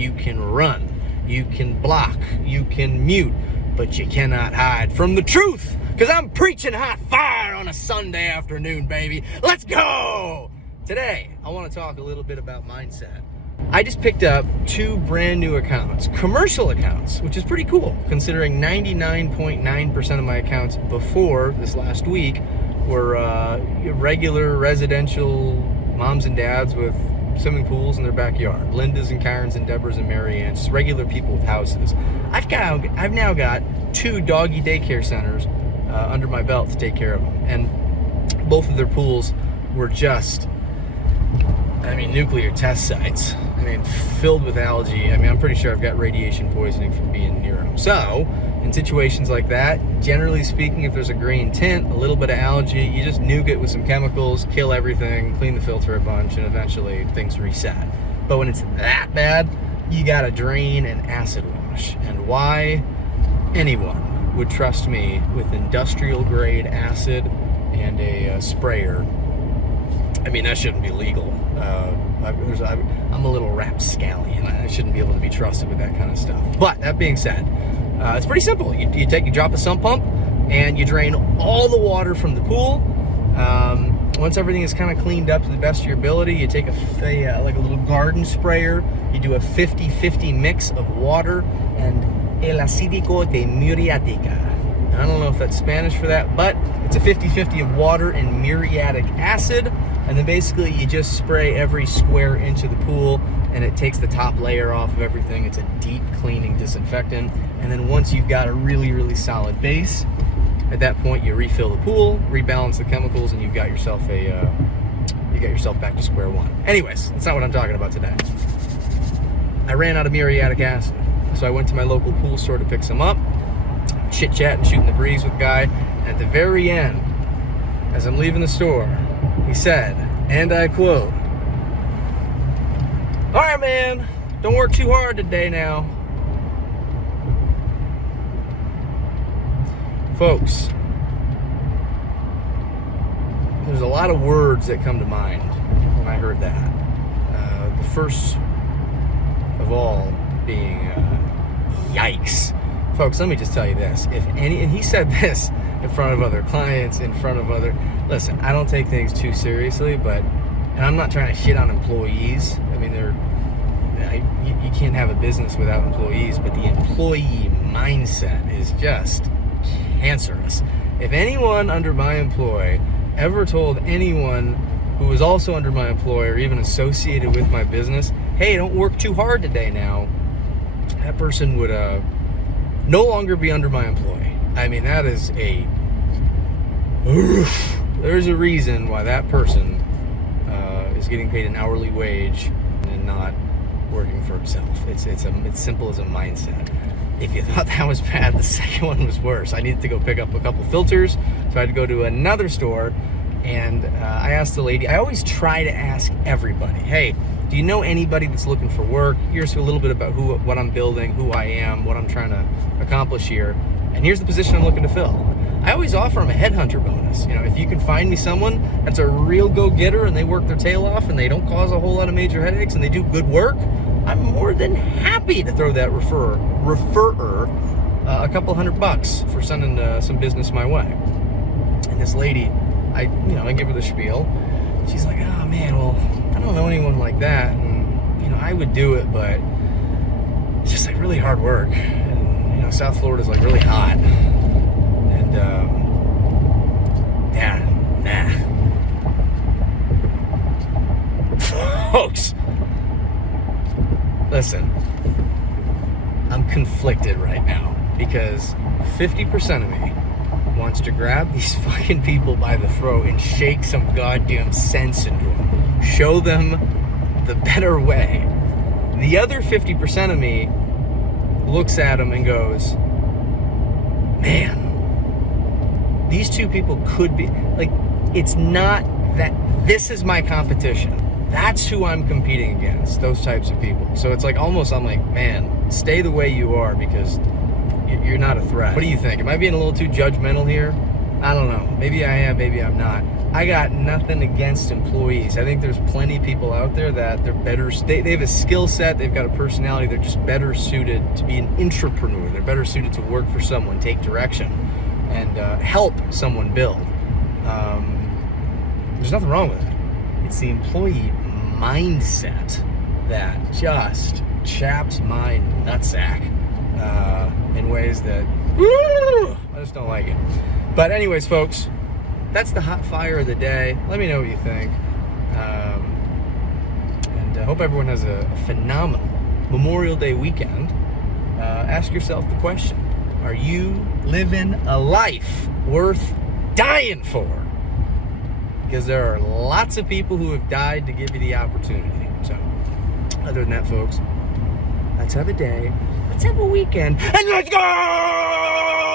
You can run, you can block, you can mute, but you cannot hide from the truth, because I'm preaching hot fire on a Sunday afternoon, baby. Let's go! Today, I want to talk a little bit about mindset. I just picked up 2 brand new accounts, commercial accounts, which is pretty cool, considering 99.9% of my accounts before this last week were regular residential moms and dads with swimming pools in their backyard. Lindas and Karens and Debras and Mary Ann's, just regular people with houses. I've now got 2 doggy daycare centers under my belt to take care of them. And both of their pools were just, nuclear test sites. Filled with algae. I'm pretty sure I've got radiation poisoning from being near them. So, in situations like that, generally speaking, if there's a green tint, a little bit of algae, you just nuke it with some chemicals, kill everything, clean the filter a bunch, and eventually things reset. But when it's that bad, you gotta drain and acid wash. And why anyone would trust me with industrial grade acid and a sprayer, that shouldn't be legal. I'm a little rapscallion. I shouldn't be able to be trusted with that kind of stuff. But that being said, it's pretty simple. You drop a sump pump and you drain all the water from the pool. Once everything is kind of cleaned up to the best of your ability, you take like a little garden sprayer. You do a 50-50 mix of water and el acídico de muriática. I don't know if that's Spanish for that, but it's a 50-50 of water and muriatic acid. And then basically you just spray every square inch of the pool and it takes the top layer off of everything. It's a deep cleaning disinfectant. And then once you've got a really, really solid base, at that point you refill the pool, rebalance the chemicals, and you've got yourself back to square one. Anyways, that's not what I'm talking about today. I ran out of muriatic acid, so I went to my local pool store to pick some up, chit-chatting, shooting the breeze with the guy. And at the very end, as I'm leaving the store, he said, and I quote, "All right, man, don't work too hard today now." Folks, there's a lot of words that come to mind when I heard that. The first of all being, yikes. Folks, let me just tell you this. And he said this in front of other clients, listen, I don't take things too seriously, and I'm not trying to shit on employees. You can't have a business without employees, but the employee mindset is just cancerous. If anyone under my employ ever told anyone who was also under my employ or even associated with my business, hey, don't work too hard today now, that person would no longer be under my employ. That is there's a reason why that person is getting paid an hourly wage and not working for himself. It's simple as a mindset. If you thought that was bad, the second one was worse. I needed to go pick up a couple filters, so I had to go to another store, and I asked the lady. I always try to ask everybody, hey, do you know anybody that's looking for work? Here's a little bit about what I'm building, who I am, what I'm trying to accomplish here, and here's the position I'm looking to fill. I always offer them a headhunter bonus. If you can find me someone that's a real go-getter and they work their tail off and they don't cause a whole lot of major headaches and they do good work, I'm more than happy to throw that referrer a couple $100 for sending some business my way. And this lady, I give her the spiel. She's like, oh man, well, I don't know anyone like that, and I would do it, but it's just really hard work, and South Florida's really hot, and nah. Folks, listen, I'm conflicted right now because 50% of me wants to grab these fucking people by the throat and shake some goddamn sense into them. Show them the better way. The other 50% of me looks at them and goes, man, these two people could be, it's not that this is my competition. That's who I'm competing against, those types of people. So it's almost, I'm man, stay the way you are because you're not a threat. What do you think? Am I being a little too judgmental here? I don't know. Maybe I am, maybe I'm not. I got nothing against employees. I think there's plenty of people out there that they're better. They have a skill set. They've got a personality. They're just better suited to be an entrepreneur. They're better suited to work for someone, take direction, and help someone build. There's nothing wrong with it. It's the employee mindset that just chaps my nutsack in ways that I just don't like it. But anyways, folks, that's the hot fire of the day. Let me know what you think. And I hope everyone has a phenomenal Memorial Day weekend. Ask yourself the question, are you living a life worth dying for? Because there are lots of people who have died to give you the opportunity. So, other than that, folks, let's have a day, let's have a weekend, and let's go!